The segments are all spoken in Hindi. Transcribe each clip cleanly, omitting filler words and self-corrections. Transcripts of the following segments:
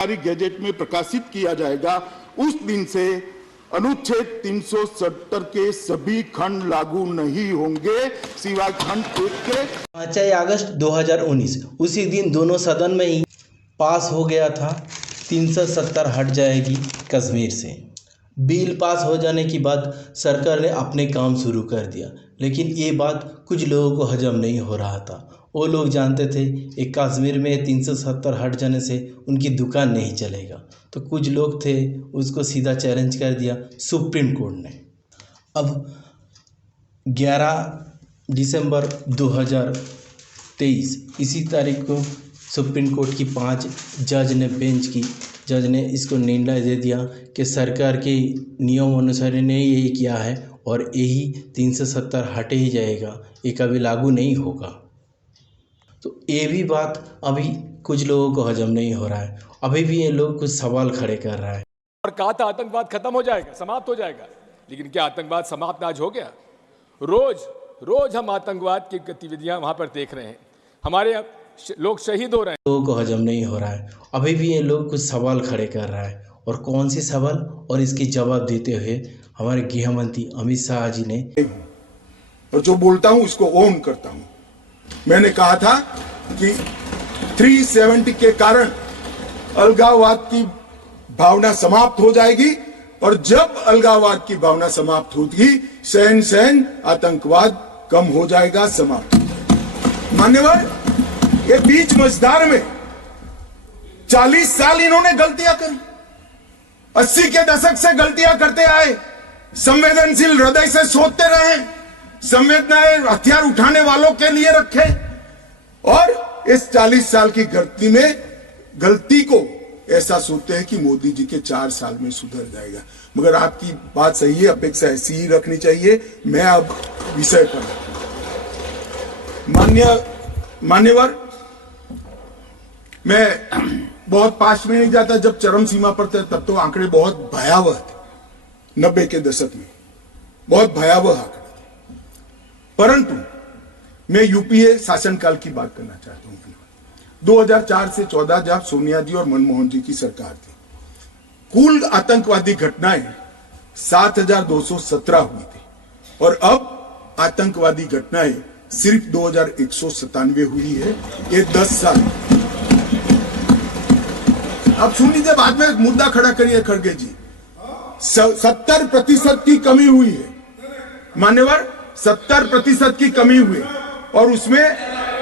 गैजेट में प्रकाशित किया जाएगा, उस दिन से अनुच्छेद 370 के सभी खंड लागू नहीं होंगे सिवाय खंड 1 के। 5 अगस्त 2019 उसी दिन दोनों सदन में ही पास हो गया था। 370 हट जाएगी कश्मीर से। बिल पास हो जाने के बाद सरकार ने अपने काम शुरू कर दिया, लेकिन ये बात कुछ लोगों को हजम नहीं हो रहा था। वो लोग जानते थे एक कश्मीर में 370 हट जाने से उनकी दुकान नहीं चलेगा, तो कुछ लोग थे उसको सीधा चैलेंज कर दिया सुप्रीम कोर्ट ने। अब 11 दिसंबर 2023 इसी तारीख को सुप्रीम कोर्ट की 5 जज ने बेंच की जज ने इसको निर्णय दे दिया कि सरकार के नियम अनुसार ने यही किया है और यही 370 हटे ही जाएगा, ये कभी लागू नहीं होगा। तो ये भी बात अभी कुछ लोगों को हजम नहीं हो रहा है। अभी भी ये लोग कुछ सवाल खड़े कर रहा है। और कहा था आतंकवाद खत्म हो जाएगा, समाप्त हो जाएगा, लेकिन क्या आतंकवाद समाप्त आज हो गया? रोज हम आतंकवाद की गतिविधियां वहां पर देख रहे हैं, हमारे लोग शहीद हो रहे हैं। लोगों को हजम नहीं हो रहा है। अभी भी ये लोग कुछ सवाल खड़े कर रहा है, और कौन सी सवाल और इसके जवाब देते हुए हमारे गृह मंत्री अमित शाह जी ने, और जो बोलता हूं उसको ओन करता हूं। मैंने कहा था कि 370 के कारण अलगाववाद की भावना समाप्त हो जाएगी, और जब अलगाववाद की भावना समाप्त होगी सहन आतंकवाद कम हो जाएगा, समाप्त। मान्यवर, ये बीच मझधार में 40 साल इन्होंने गलतियां करी, 80 के दशक से गलतियां करते आए, संवेदनशील हृदय से सोचते रहे, संवेदनाएं हथियार उठाने वालों के लिए रखे, और इस 40 साल की गलती को ऐसा सोचते हैं कि मोदी जी के 4 साल में सुधर जाएगा। मगर आपकी बात सही है, अपेक्षा ऐसी ही रखनी चाहिए। मैं अब विषय पर मान्यवर, मैं बहुत पास में नहीं जाता। जब चरम सीमा पर थे तब तो आंकड़े बहुत भयावह थे, 90 के दशक में बहुत भयावह आंकड़े थे। परंतु मैं यूपीए शासनकाल की बात करना चाहता हूं। 2004 से 14 जब सोनिया जी और मनमोहन जी की सरकार थी, कुल आतंकवादी घटनाएं 7217 हुई थी, और अब आतंकवादी घटनाएं सिर्फ 2197 हुई है। ये 10 साल। अब सुन लीजिए, बाद में मुद्दा खड़ा करिए खड़गे जी। 70% की कमी हुई है मान्यवर, 70% की कमी हुई, और उसमें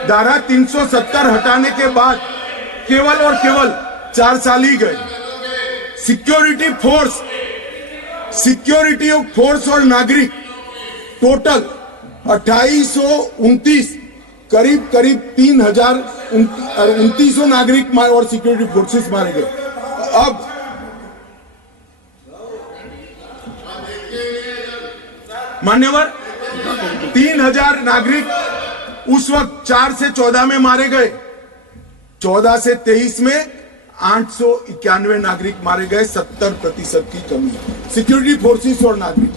धारा 370 हटाने के बाद केवल और केवल 4 साल ही गए। सिक्योरिटी फोर्स और नागरिक टोटल 2829, करीब 2900 नागरिक और सिक्योरिटी फोर्सेस मारे गए। अब मान्यवर 3000 नागरिक उस वक्त 4 से 14 में मारे गए, 14 से 23 में 891 नागरिक मारे गए। 70% की कमी सिक्योरिटी फोर्सेस और नागरिक,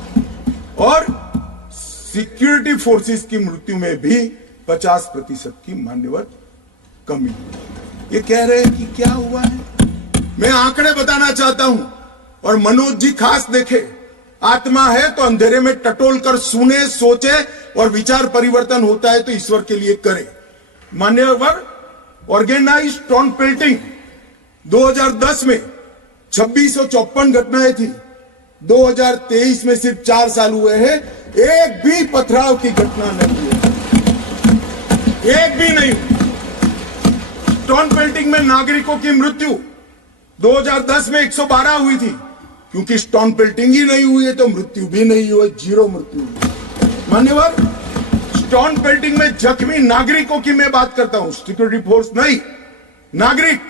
और सिक्योरिटी फोर्सेस की मृत्यु में भी 50% की मान्यवर कमी हुई। ये कह रहे हैं कि क्या हुआ है, मैं आंकड़े बताना चाहता हूं, और मनोज जी खास देखे। आत्मा है तो अंधेरे में टटोल कर सुने, सोचे, और विचार परिवर्तन होता है तो ईश्वर के लिए करे। मान्यवर, ऑर्गेनाइज्ड स्टोन पेल्टिंग 2010 में 2654 घटनाएं थी, 2023 में सिर्फ 4 साल हुए हैं, एक भी पथराव की घटना नहीं हुई, एक भी नहीं। स्टोन पेल्टिंग में नागरिकों की मृत्यु 2010 में 112 हुई थी, क्योंकि स्टोन पेल्टिंग ही नहीं हुई है तो मृत्यु भी नहीं हुई, 0 मृत्यु हुई। मान्यवर, स्टोन पेल्टिंग में जख्मी नागरिकों की मैं बात करता हूं, सिक्योरिटी फोर्स नहीं, नागरिक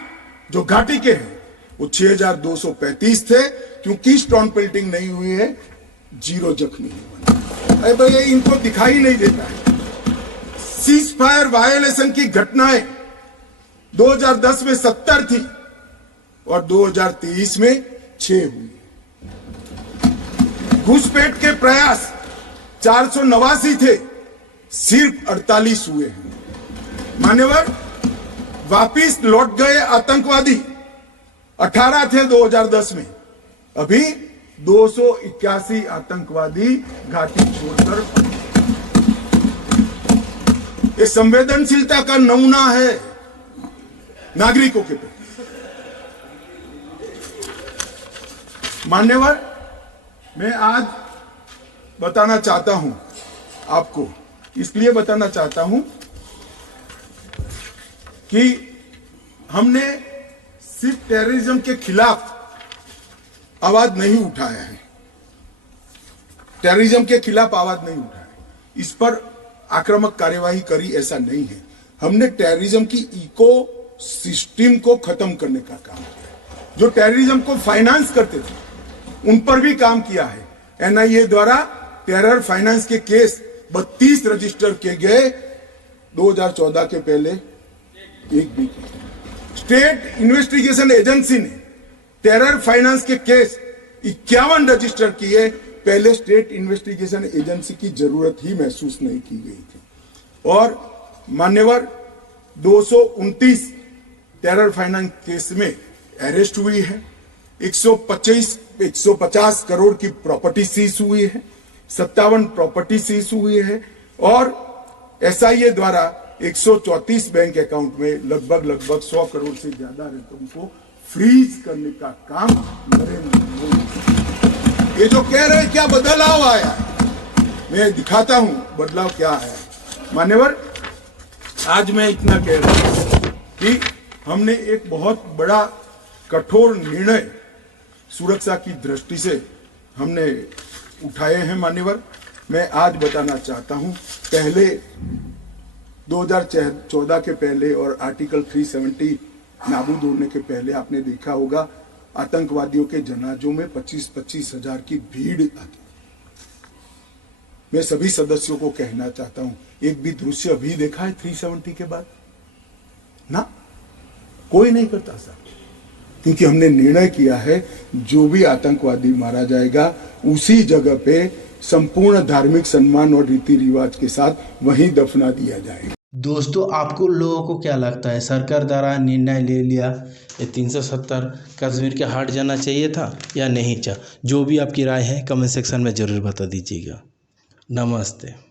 जो घाटी के हैं वो 6235 थे, क्योंकि स्टोन पेल्टिंग नहीं हुई है, 0 जख्मी हुए। अरे भैया, इनको दिखाई नहीं देता है। सीज फायर वायलेशन की घटनाएं 2010 में 70 थी, और 2023 में 6 हुई। घुसपैठ के प्रयास 489 थे, सिर्फ 48 हुए हैं। मान्यवर, वापिस लौट गए आतंकवादी 18 थे 2010 में, अभी 281 आतंकवादी घाटी छोड़कर। ये संवेदनशीलता का नमूना है नागरिकों के प्रति। मान्यवर, मैं आज बताना चाहता हूं आपको, इसलिए बताना चाहता हूं कि हमने सिर्फ टेररिज्म के खिलाफ आवाज नहीं उठाया है, टेररिज्म के खिलाफ आवाज नहीं उठाया, इस पर आक्रामक कार्यवाही करी, ऐसा नहीं है। हमने टेररिज्म की इको सिस्टम को खत्म करने का काम किया। जो टेररिज्म को फाइनेंस करते थे उन पर भी काम किया है। एनआईए द्वारा टेरर फाइनेंस के केस 32 रजिस्टर किए गए 2014 के पहले, एक भी। स्टेट इन्वेस्टिगेशन एजेंसी ने टेरर फाइनेंस के केस 51 रजिस्टर किए, पहले स्टेट इन्वेस्टिगेशन एजेंसी की जरूरत ही महसूस नहीं की गई थी। और मान्यवर, 229 टेरर फाइनेंस केस में अरेस्ट हुई है, 150 करोड़ की प्रॉपर्टी सीज हुई है, 57 प्रॉपर्टी सीज हुई है, और एसआईए द्वारा 134 बैंक अकाउंट में लगभग 100 करोड़ से ज्यादा रकम को फ्रीज करने का काम नरेंद्र मोदी। ये जो कह रहे हैं क्या बदलाव आया, मैं दिखाता हूं बदलाव क्या है। मान्यवर, आज मैं इतना कह रहा हूं कि हमने एक बहुत बड़ा कठोर निर्णय सुरक्षा की दृष्टि से हमने उठाए हैं। मान्यवर, मैं आज बताना चाहता हूं, पहले 2014 के पहले और आर्टिकल 370 नाबूद होने के पहले आपने देखा होगा आतंकवादियों के जनाजों में 25-25 हजार की भीड़ आती। मैं सभी सदस्यों को कहना चाहता हूं, एक भी दृश्य अभी देखा है 370 के बाद? ना, कोई नहीं करता साहब, क्योंकि हमने निर्णय किया है जो भी आतंकवादी मारा जाएगा उसी जगह पे संपूर्ण धार्मिक सम्मान और रीति रिवाज के साथ वहीं दफना दिया जाएगा। दोस्तों, आपको लोगों को क्या लगता है, सरकार द्वारा निर्णय ले लिया ये 370 कश्मीर के हट जाना चाहिए था या नहीं? जो भी आपकी राय है कमेंट सेक्शन में ज़रूर बता दीजिएगा। नमस्ते।